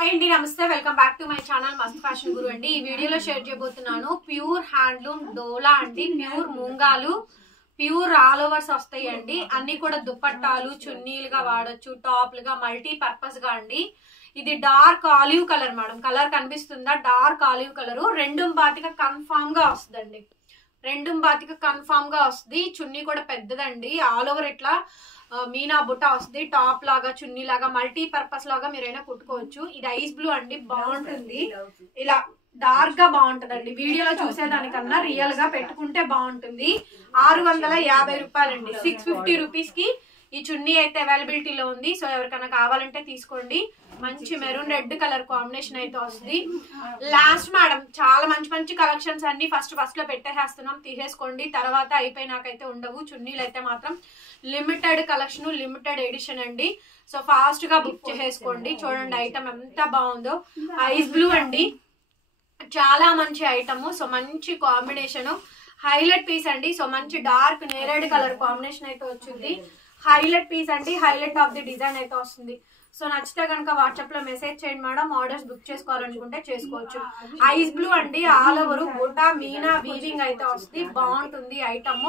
Hi అండి, నమస్తే. Welcome back to my channel మస్త్ ఫ్యాషన్ గురు అండి. ఈ వీడియోలో షేర్ చేయబోతున్నాను ప్యూర్ హ్యాండ్లూమ్ డోలా అండి. ప్యూర్ మూంగాలు, ప్యూర్ ఆల్ ఓవర్స్ వస్తాయి అండి. అన్ని కూడా దుపట్టాలు, చున్నీలుగా వాడచ్చు, టాప్లుగా, మల్టీ పర్పస్ గా అండి. ఇది dark olive colour madam. Colour కనిపిస్తుందా? Dark olive colour. 2 కన్ఫామ్ గా వస్తుందండి. 2 కన్ఫామ్ గా వస్తుంది. చున్నీ కూడా పెద్దదండి. ఆల్ ఓవర్ ఇట్లా మీనా బుట్ట వస్తుంది. టాప్ లాగా, చున్నీ లాగా, మల్టీ పర్పస్ లాగా మీరైనా కుట్టుకోవచ్చు. ఇది ఐస్ బ్లూ అండి, బాగుంటుంది. ఇలా డార్క్ గా బాగుంటదండి. వీడియోలో చూసేదానికన్నా రియల్ గా పెట్టుకుంటే బాగుంటుంది. 650 రూపాయలండి. 650 రూపీస్ కి ఈ చున్నీ అయితే అవైలబిలిటీలో ఉంది. సో ఎవరికైనా కావాలంటే తీసుకోండి. మంచి మెరూన్ రెడ్ కలర్ కాంబినేషన్ అయితే వస్తుంది. లాస్ట్ మేడం చాలా మంచి కలెక్షన్స్ అన్ని ఫస్ట్ లో పెట్టేసేస్తున్నాం, తీసేసుకోండి. తర్వాత అయిపోయినాకైతే ఉండవు. చున్నీలు అయితే మాత్రం లిమిటెడ్ కలెక్షన్, లిమిటెడ్ ఎడిషన్ అండి. సో ఫాస్ట్ గా బుక్ చేసేసుకోండి. చూడండి ఐటమ్ ఎంత బాగుందో. ఐస్ బ్లూ అండి, చాలా మంచి ఐటమ్. సో మంచి కాంబినేషన్, హైలైట్ పీస్ అండి. సో మంచి డార్క్ నేరేడ్ కలర్ కాంబినేషన్ అయితే వచ్చింది. హైలైట్ పీస్ అండి, హైలైట్ ఆఫ్ ది డిజైన్ అయితే వస్తుంది. సో నచ్చితే కనుక వాట్సాప్ లో మెసేజ్ చేయండి మేడం. ఆర్డర్స్ బుక్ చేసుకోవాలనుకుంటే చేసుకోవచ్చు. ఐస్ బ్లూ అండి, ఆల్ ఓవర్ బుటా మీనా వీవింగ్ అయితే వస్తుంది. బాగుంటుంది ఐటమ్.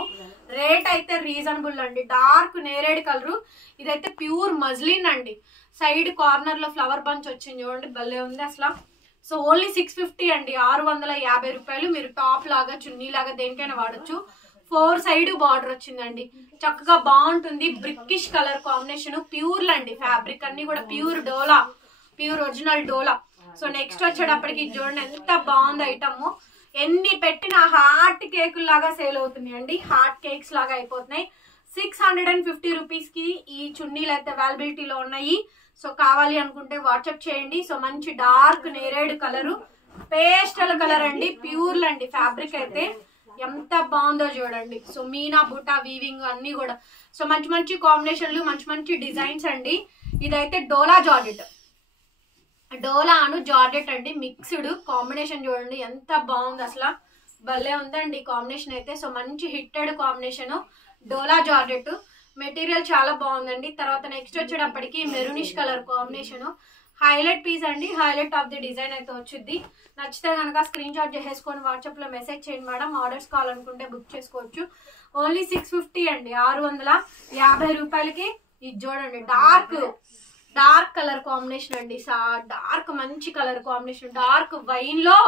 రేట్ అయితే రీజనబుల్ అండి. డార్క్ నేరేడ్ కలర్. ఇదైతే ప్యూర్ మజ్లిన్ అండి. సైడ్ కార్నర్ లో ఫ్లవర్ బంచ్ వచ్చింది చూడండి, భలే ఉంది అసలు. సో ఓన్లీ 650 అండి. 650 రూపాయలు. మీరు టాప్ లాగా, చున్నీ లాగా దేనికైనా వాడచ్చు. 4 సైడ్ బార్డర్ వచ్చిందండి. చక్కగా బాగుంటుంది. Brickish colour combination. ప్యూర్ అండి. ఫ్యాబ్రిక్ అన్ని కూడా ప్యూర్ డోలా, ప్యూర్ ఒరిజినల్ డోలా. సో నెక్స్ట్ వచ్చేటప్పటికి చూడండి ఎంత బాగుంది ఐటమ్. ఎన్ని పెట్టినా హార్ట్ కేక్ లాగా సేల్ అవుతున్నాయి అండి. హార్ట్ కేక్స్ లాగా అయిపోతున్నాయి. 650 రూపీస్ కి ఈ చున్నీలు అయితే అవైలబిలిటీలో ఉన్నాయి. సో కావాలి అనుకుంటే వాట్సాప్ చేయండి. సో మంచి డార్క్ నేరేడ్ కలర్, పేస్టల్ కలర్ అండి. ప్యూర్ అండి. ఫ్యాబ్రిక్ అయితే ఎంత బాగుందో చూడండి. సో మీనా బుటా వీవింగ్ అన్ని కూడా. సో మంచి కాంబినేషన్లు, మంచి డిజైన్స్ అండి. ఇదైతే డోలా జార్జెట్, డోలా అను జార్జెట్ అండి. మిక్స్డ్ కాంబినేషన్ చూడండి ఎంత బాగుంది అసలు. భలే ఉందండి కాంబినేషన్ అయితే. సో మంచి హిట్టెడ్ కాంబినేషన్ డోలా జార్జెట్. మెటీరియల్ చాలా బాగుందండి. తర్వాత నెక్స్ట్ వచ్చేటప్పటికి maroonish colour combination. Highlight piece అండి, హైలైట్ ఆఫ్ ది డిజైన్ అయితే వచ్చింది. నచ్చితే కనుక స్క్రీన్ షాట్ చేసేసుకొని వాట్సాప్ లో మెసేజ్ చేయండి మేడం. ఆర్డర్స్ కావాలనుకుంటే బుక్ చేసుకోవచ్చు. ఓన్లీ 650 అండి. 650 రూపాయలకి. ఇది చూడండి డార్క్ కలర్ కాంబినేషన్ అండి. డార్క్ మంచి కలర్ కాంబినేషన్. డార్క్ వైన్ లో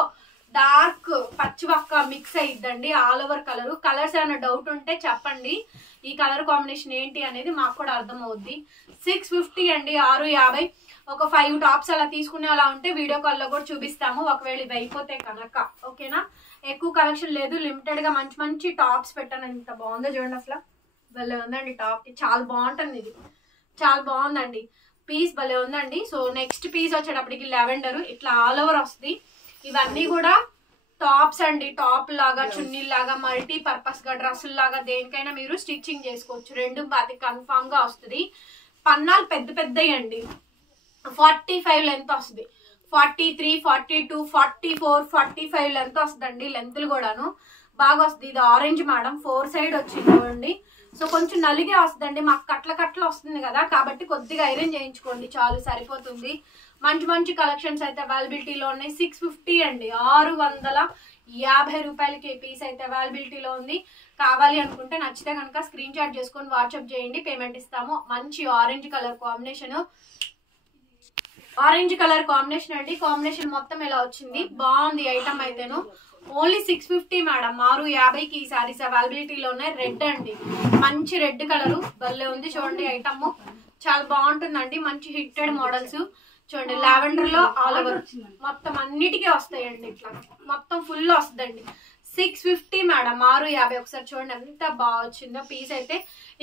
డార్క్ పచ్చి వక్క మిక్స్ అయ్యిద్దండి. ఆల్ ఓవర్ కలర్స్ ఏమైనా డౌట్ ఉంటే చెప్పండి. ఈ కలర్ కాంబినేషన్ ఏంటి అనేది మాకు కూడా అర్థం అవుద్ది. 650 అండి. 650. ఒక 5 టాప్స్ అలా తీసుకునే అలా ఉంటే వీడియో కాల్ లో కూడా చూపిస్తాము, ఒకవేళ ఇవి అయిపోతే కనుక. ఓకేనా? ఎక్కువ కలెక్షన్ లేదు, లిమిటెడ్ గా మంచి టాప్స్ పెట్టాను. ఎంత బాగుందో చూడండి అసలు. భలే ఉందండి టాప్. చాలా బాగుంటుంది. ఇది చాలా బాగుందండి. పీస్ భలే ఉందండి. సో నెక్స్ట్ పీస్ వచ్చేటప్పటికి లెవెండర్. ఇట్లా ఆల్ ఓవర్ వస్తుంది. ఇవన్నీ కూడా టాప్స్ అండి. టాప్ లాగా, చున్నీ లాగా, మల్టీ పర్పస్ గా, డ్రెస్సుల లాగా దేనికైనా మీరు స్టిచ్చింగ్ చేసుకోవచ్చు. 2 కన్ఫామ్ గా వస్తుంది. పన్నాలు పెద్దవి అండి. 45 లెంత్ వస్తుంది. 43, 42, 44, 45 లెంత్ వస్తుందండి. లెంత్లు కూడాను బాగా వస్తుంది. ఇది ఆరెంజ్ మేడం. 4 సైడ్ వచ్చింది చూడండి. సో కొంచెం నలిగే వస్తుందండి. మాకు కట్ల వస్తుంది కదా, కాబట్టి కొద్దిగా ఐరన్ చేయించుకోండి చాలు, సరిపోతుంది. మంచి కలెక్షన్స్ అయితే అవైలబిలిటీలో ఉన్నాయి. 650 అండి. 650 రూపాయలకి పీస్ అయితే అవైలబిలిటీలో ఉంది. కావాలి అనుకుంటే నచ్చితే కనుక స్క్రీన్ షాట్ చేసుకొని వాట్సాప్ చేయండి, పేమెంట్ ఇస్తాము. మంచి orange colour combination. Orange colour combination అండి. కాంబినేషన్ మొత్తం ఇలా వచ్చింది. బాగుంది ఐటమ్ అయితేను. Only 650 madam. 650కి ఈ సారీస్ అవైలబిలిటీలో ఉన్నాయి. రెడ్ అండి, మంచి రెడ్ కలర్. భలే ఉంది చూడండి ఐటమ్. చాలా బాగుంటుందండి. మంచి హిట్టెడ్ మోడల్స్ చూడండి. లావెండర్ లో ఆల్ ఓవర్ మొత్తం అన్నిటికీ వస్తాయండి. ఇట్లా మొత్తం ఫుల్ వస్తుందండి. 650 మేడం. 650. ఒకసారి చూడండి ఎంత బాగా వచ్చిందో పీస్ అయితే.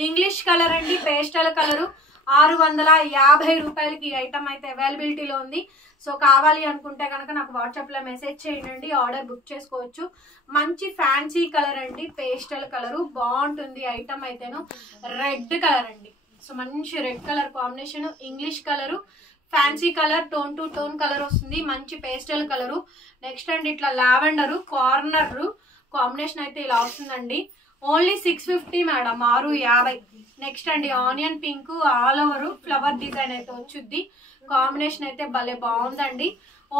ఇంగ్లీష్ కలర్ అండి, పేస్టల్ కలరు. 650 రూపాయలకి ఈ ఐటమ్ అయితే అవైలబిలిటీలో ఉంది. సో కావాలి అనుకుంటే కనుక నాకు వాట్సాప్ లో మెసేజ్ చేయండి, ఆర్డర్ బుక్ చేసుకోవచ్చు. మంచి ఫ్యాన్సీ కలర్ అండి, పేస్టల్ కలరు. బాగుంటుంది ఐటమ్ అయితేను. రెడ్ కలర్ అండి. సో మంచి red colour combination. English colour, fancy colour, tone to tone colour వస్తుంది. మంచి పేస్టల్ కలరు. నెక్స్ట్ అండి ఇట్లా లావెండర్ కార్నర్ కాంబినేషన్ అయితే ఇలా వస్తుందండి. Only 650 madam. 650. నెక్స్ట్ అండి onion pink, all over flower design అయితే వచ్చుద్ది. కాంబినేషన్ అయితే భలే బాగుందండి.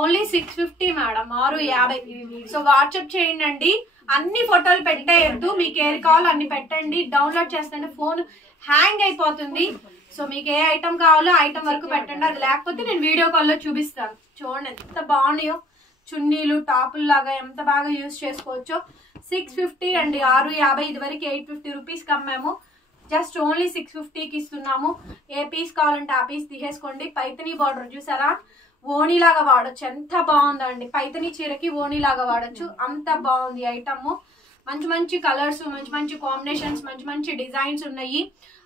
Only 650 madam, 650. సో వాట్సాప్ చేయండి అండి. అన్ని ఫోటోలు పెట్టేయద్దు, మీకు ఏది కావాలో అన్ని పెట్టండి. డౌన్లోడ్ చేస్తే ఫోన్ హ్యాంగ్ అయిపోతుంది. సో మీకు ఏ ఐటమ్ కావాలో ఐటమ్ వరకు పెట్టండి, అది లేకపోతే నేను వీడియో కాల్లో చూపిస్తాను. చూడండి ఎంత బాగున్నాయో, చున్నీలు టాపులు లాగా ఎంత బాగా యూజ్ చేసుకోవచ్చో. 650 అండి, 650. ఇది వరకు 850 రూపీస్కి అమ్మాము, జస్ట్ ఓన్లీ 650కి ఇస్తున్నాము. ఏ పీస్ కావాలంటే ఆ పీస్ తీసేసుకోండి. పైతనీ బార్డర్ చూసారా, ఓణిలాగా వాడచ్చు, ఎంత బాగుందండి. పైతనీ చీరకి ఓణిలాగా వాడచ్చు, అంత బాగుంది ఐటమ్. మంచి మంచి కలర్స్, మంచి మంచి కాంబినేషన్స్, మంచి మంచి డిజైన్స్ ఉన్నాయి.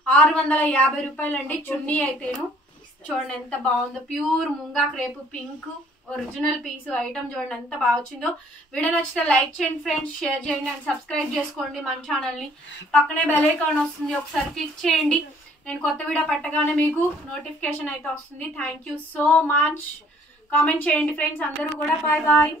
650 రూపాయలండి చున్నీ అయితేను. చూడండి ఎంత బాగుందో, pure moonga crepe pink original piece item. చూడండి ఎంత బాగా వచ్చిందో. వీడియో నచ్చితే లైక్ చేయండి ఫ్రెండ్స్, షేర్ చేయండి అండ్ సబ్స్క్రైబ్ చేసుకోండి మన ఛానల్ని. పక్కనే బెల్ ఐకాన్ వస్తుంది, ఒకసారి క్లిక్ చేయండి. నేను కొత్త వీడియో పెట్టగానే మీకు నోటిఫికేషన్ అయితే వస్తుంది. Thank you so much. Comment చేయండి ఫ్రెండ్స్ అందరూ కూడా. Bye bye.